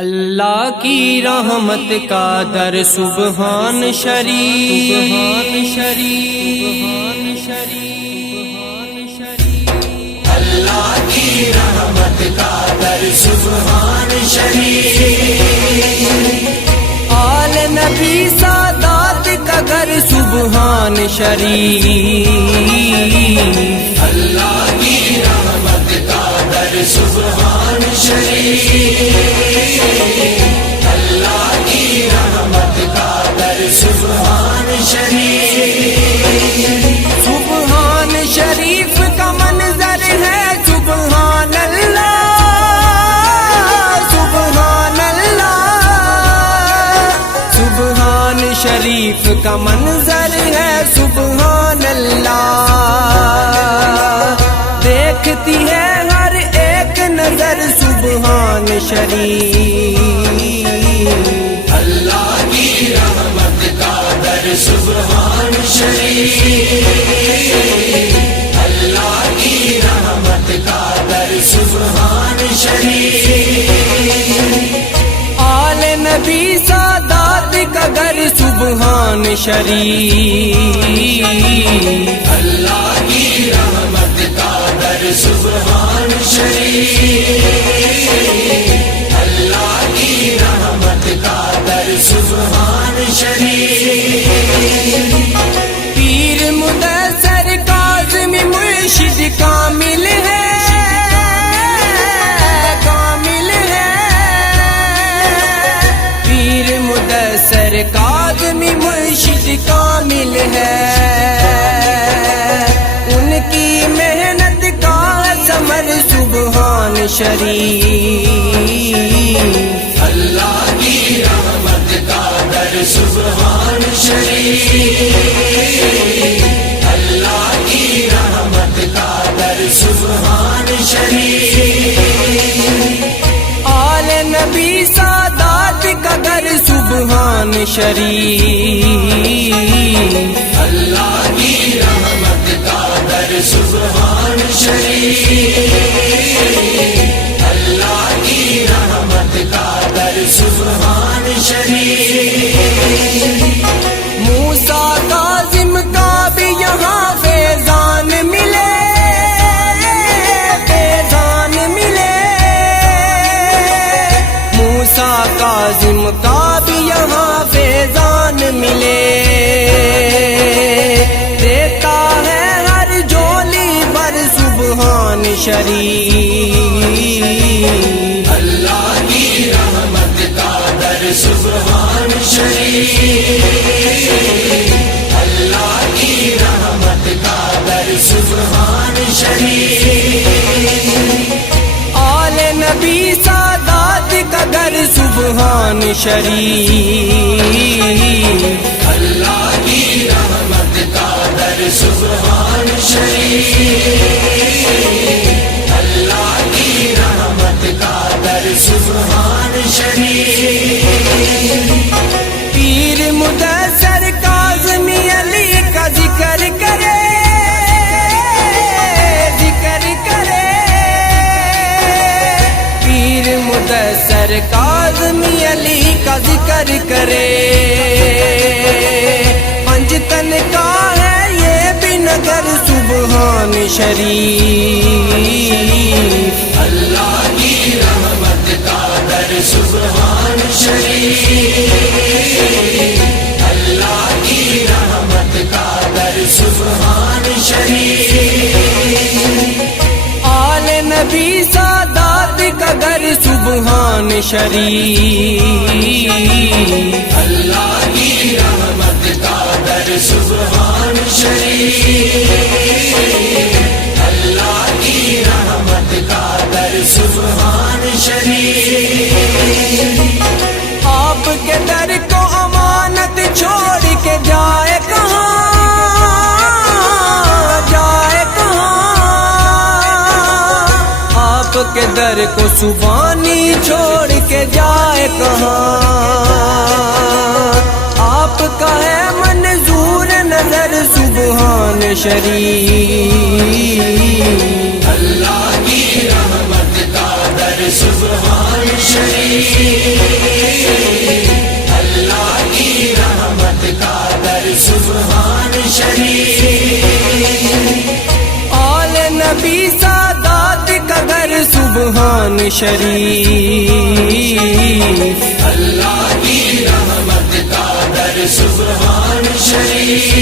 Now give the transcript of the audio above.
اللہ کی رحمت کا در سبحان شریف، اللہ کی رحمت کا در سبحان شریف، آل نبی سادات کا در سبحان شریف، اللہ کی رحمت کا در سبحان شریف، اللہ کی رحمت کا در سبحان شریف، سبحان شریف کا منظر ہے سبحان اللہ، سبحان اللہ، سبحان شریف کا منظر ہے سبحان اللہ، دیکھتی ہے ہر ایک نظر سبحان شریف، اللہ کی رحمت کا در سبحان شریف، اللہ کی رحمت کا در سبحان شریف، آل نبی سادات کا در سبحان شریف، اللہ کی رحمت کا در سبحان شریف، اللہ کی رحمت کا در سبحان شریف، پیر مدثر کاظم مرشد کامل ہے، کامل ہے، پیر مدثر کاظم مرشد کامل ہے، ان کی محنت کا ثمر سبحان شریف، اللہ کی رحمت کا در سبحان شریف، اللہ کی رحمت کا در سبحان شریف، آل نبی سادات کا در سبحان شریف، اللہ کی رحمت کا در سبحان شریف، اللہ کی رحمت کا در سبحان شریف، موسیٰ کاظم کا بھی یہاں فیضان ملے، فیضان ملے، موسیٰ کاظم کا بھی یہاں فیضان ملے، دیتا ہے ہر جولی پر سبحان شریف، اللہ کی رحمت کا در سبحان شریف، اللہ کی رحمت کا در سبحان شریف، آل نبی سادات کا در سبحان شریف، اللہ کی رحمت کا در سبحان شریف، اللہ کی رحمت کا در سبحان شریف، پیر مدثر کاظمی علی کا ذکر کرے، ذکر کرے، پیر مدثر کاظمی علی کا ذکر کرے، پنجتن کا ہے یہ بھی نگر سبحان شریف، اللہ کی رحمت کا در سبحان شریف، اللہ کی رحمت کا در سبحان شریف، آل نبی سادات کا در سبحان شریف، اللہ کی رحمت کا در سبحان شریف، اللہ کی رحمت کا در سبحان شریف، آپ کے در کو امانت چھوڑ کے جائے کہاں، جائے کہاں، آپ کے در کو سبحانی چھوڑ کے جائے کہاں، آپ کا ہے منظور نظر سبحان شریف، اللہ کی رحمت کا در سبحان شریف، آل نبی سادات کا گھر سبحان شریف، اللہ کی رحمت کا در سبحان شریف،